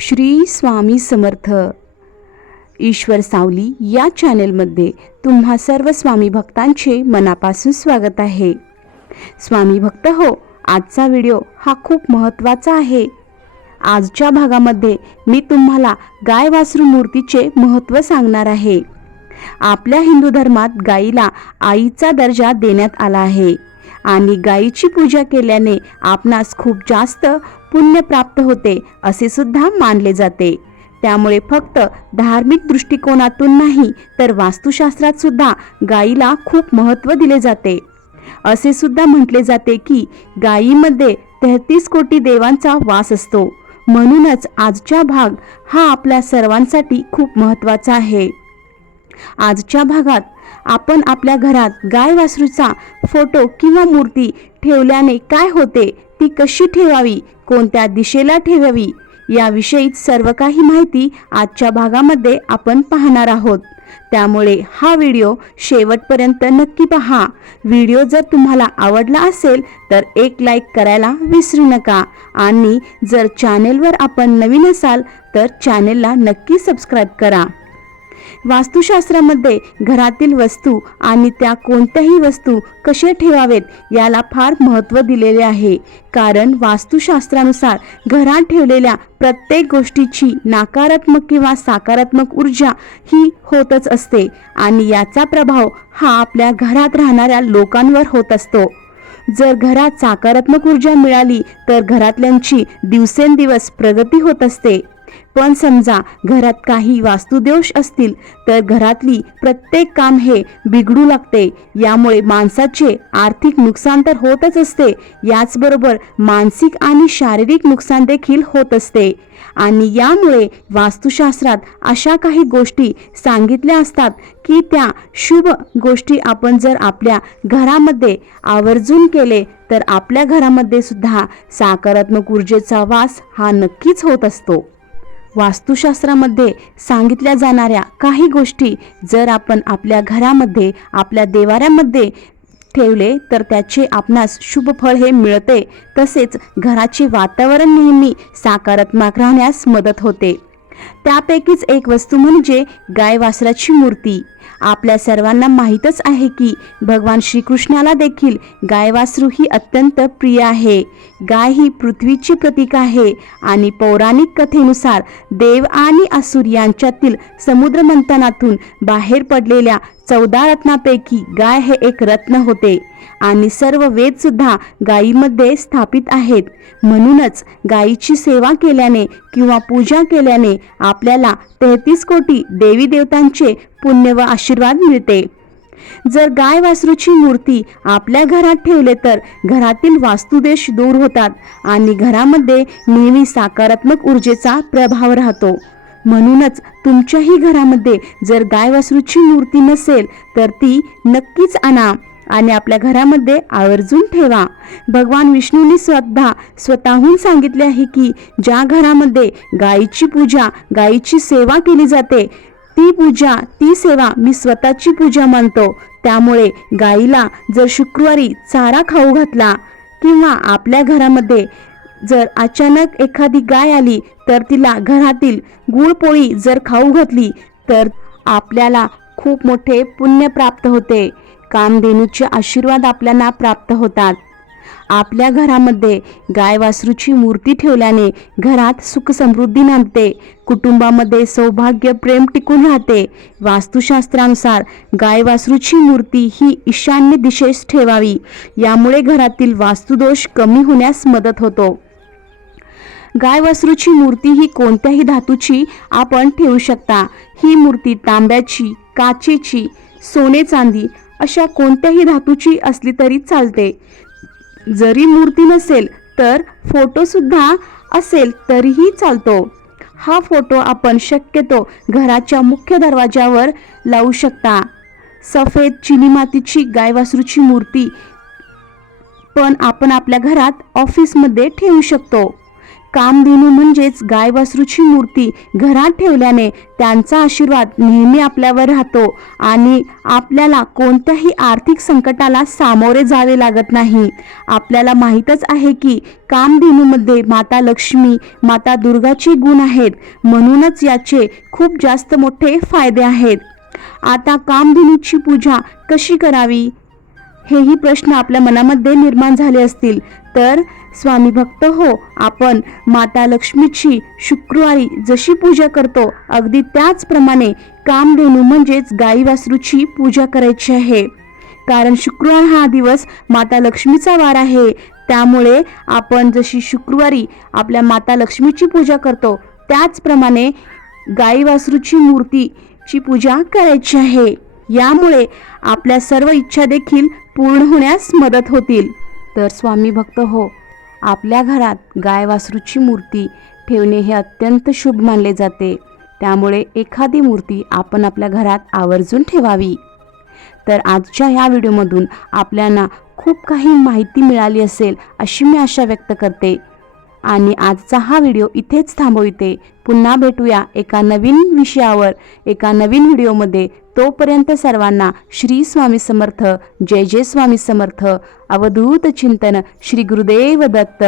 श्री स्वामी समर्थ. ईश्वर सावली या चॅनेलमध्ये तुम्हा सर्व स्वामी भक्तांचे मनापासून स्वागत आहे. स्वामी भक्त हो आजचा व्हिडिओ हा खूप महत्त्वाचा आहे. आजच्या भागामध्ये मी तुम्हाला गाय वासरू मूर्तीचे महत्त्व सांगणार आहे. आपल्या हिंदू धर्मात गायीला आईचा दर्जा देण्यात आला आहे. आणि गायीची पूजा केल्याने आपणास खूप जास्त पुण्य प्राप्त होते असे सुद्धा मानले जाते. त्यामुळे फक्त धार्मिक दृष्टिकोनातून नाही तर वास्तुशास्त्रात सुद्धा गायीला खूप महत्त्व दिले जाते. असे सुद्धा म्हटले जाते की गायीमध्ये तेहतीस कोटी देवांचा वास असतो. म्हणूनच आजचा भाग हा आपल्या सर्वांसाठी खूप महत्त्वाचा आहे. आजच्या भागात आपण आपल्या घरात गाय वासरूचा फोटो किंवा मूर्ती ठेवल्याने काय होते ती कशी ठेवावी कोणत्या दिशेला ठेवावी याविषयी सर्व काही माहिती आजच्या भागामध्ये आपण पाहणार आहोत. त्यामुळे हा व्हिडिओ शेवटपर्यंत नक्की पहा. व्हिडिओ जर तुम्हाला आवडला असेल तर एक लाईक करायला विसरू नका. आणि जर चॅनेलवर आपण नवीन असाल तर चॅनेलला नक्की सबस्क्राईब करा. वास्तुशास्त्रामध्ये घरातील वस्तू आणि त्या कोणत्याही वस्तू कसे ठेवावेत याला फार महत्त्व दिलेले आहे. कारण वास्तुशास्त्रानुसार घरात ठेवलेल्या प्रत्येक गोष्टीची नकारात्मक किंवा सकारात्मक ऊर्जा ही होतच असते आणि याचा प्रभाव हा आपल्या घरात राहणाऱ्या लोकांवर होत असतो. जर घरात सकारात्मक ऊर्जा मिळाली तर घरातल्यांची दिवसेंदिवस प्रगती होत असते. पण समजा घरात काही वास्तुदोष असतील तर घरातली प्रत्येक काम हे बिघडू लागते. यामुळे माणसाचे आर्थिक नुकसान तर होतच असते. याचबरोबर मानसिक आणि शारीरिक नुकसान देखील होत असते. आणि यामुळे वास्तुशास्त्रात अशा काही गोष्टी सांगितल्या असतात की त्या शुभ गोष्टी आपण जर आपल्या घरामध्ये आवर्जून केले तर आपल्या घरामध्ये सुद्धा सकारात्मक ऊर्जेचा वास हा नक्कीच होत असतो. वास्तुशास्त्रामध्ये सांगितल्या जाणाऱ्या काही गोष्टी जर आपण आपल्या घरामध्ये आपल्या देवाऱ्यामध्ये ठेवले तर त्याचे आपणास शुभ फळ हे मिळते. तसेच घराचे वातावरण नेहमी सकारात्मक राहण्यास मदत होते. त्यापैकीच एक वस्तू म्हणजे गाय वासराची मूर्ती. आपल्या सर्वांना माहीतच आहे की भगवान श्रीकृष्णाला देखील गायवासरू ही अत्यंत प्रिय आहे. गाय ही पृथ्वीची प्रतीक आहे आणि पौराणिक कथेनुसार देव आणि असुर यांच्यातील समुद्र मंथनातून बाहेर पडलेल्या चौदा रत्नापैकी गाय हे एक रत्न होते आणि सर्व वेद सुद्धा गायीमध्ये स्थापित आहेत. म्हणूनच गायीची सेवा केल्याने किंवा पूजा केल्याने आपल्याला तेहतीस कोटी देवी देवतांचे पुण्य व आशीर्वाद मिळते. जर गाय वासरूची मूर्ती आपल्या घरात ठेवले तर घरातील वास्तुदेश दूर होतात आणि घरामध्ये नेहमी सकारात्मक ऊर्जेचा प्रभाव राहतो. म्हणूनच तुमच्याही घरामध्ये जर गाय वासरूची मूर्ती नसेल तर ती नक्कीच आणा आणि आपल्या घरामध्ये आवर्जून ठेवा. भगवान विष्णूंनी स्वतः स्वतःहून सांगितले आहे की ज्या घरामध्ये गायीची पूजा गायीची सेवा केली जाते ती पूजा ती सेवा मी स्वतःची पूजा मानतो. त्यामुळे गाईला जर शुक्रवारी चारा खाऊ घातला किंवा आपल्या घरामध्ये जर अचानक एखादी गाय आली तर तिला घरातील गुळपोळी जर खाऊ घातली तर आपल्याला खूप मोठे पुण्य प्राप्त होते. कामधेनूचे आशीर्वाद आपल्याला प्राप्त होतात. आपल्या घरामध्ये गाय वासरूची मूर्ती ठेवल्याने घरात सुख समृद्धी नांदते. कुटुंबामध्ये सौभाग्य प्रेम टिकून राहते. वास्तुशास्त्रानुसार गाय वासरूची मूर्ती ही ईशान्य दिशेस ठेवावी. यामुळे घरातील वास्तुदोष कमी होण्यास मदत होतो. गाय वासरूची मूर्ती ही कोणत्याही धातूची आपण ठेवू शकता. ही मूर्ती तांब्याची काचेची सोने चांदी अशा कोणत्याही धातूची असली तरी चालते. जरी मूर्ती नसेल तर फोटो सुद्धा असेल तरीही चालतो. हा फोटो आपण शक्यतो घराच्या मुख्य दरवाजावर लावू शकता. सफेद चिनी मातीची गाय वासरूची मूर्ती पण आपण आपल्या घरात ऑफिसमध्ये ठेवू शकतो. कामधेनू म्हणजेच गाय वासरूची मूर्ती घरात ठेवल्याने त्यांचा आशीर्वाद नेहमी आपल्यावर राहतो आणि आपल्याला कोणत्याही आर्थिक संकटाला सामोरे जावे लागत नाही. आपल्याला माहीतच आहे की कामधेनूमध्ये माता लक्ष्मी माता दुर्गाचे गुण आहेत म्हणूनच याचे खूप जास्त मोठे फायदे आहेत. आता कामधेनूची पूजा कशी करावी? हेही प्रश्न आपल्या मनामध्ये निर्माण झाले असतील. तर स्वामी भक्त हो आपण माता लक्ष्मीची शुक्रवारी जशी पूजा करतो अगदी त्याचप्रमाणे कामधेनू म्हणजेच गाई वासरूची पूजा करायची आहे. कारण शुक्रवार हा दिवस माता लक्ष्मीचा वार आहे. त्यामुळे आपण जशी शुक्रवारी आपल्या माता लक्ष्मीची पूजा करतो त्याचप्रमाणे गाई वासरूची मूर्तीची पूजा करायची आहे. यामुळे आपल्या सर्व इच्छा देखील पूर्ण होण्यास मदत होतील. तर स्वामी भक्त हो आपल्या घरात गाय वासरूची मूर्ती ठेवणे हे अत्यंत शुभ मानले जाते. त्यामुळे एखादी मूर्ती आपण आपल्या घरात आवर्जून ठेवावी. तर आजच्या ह्या व्हिडिओमधून आपल्याला खूप काही माहिती मिळाली असेल अशी मी आशा व्यक्त करते. आणि आजचा हा व्हिडिओ इथेच थांबविते. पुन्हा भेटूया एका नवीन विषयावर एका नवीन व्हिडिओमध्ये. तोपर्यंत सर्वांना श्री स्वामी समर्थ जय जय स्वामी समर्थ. अवधूत चिंतन श्री गुरुदेव दत्त.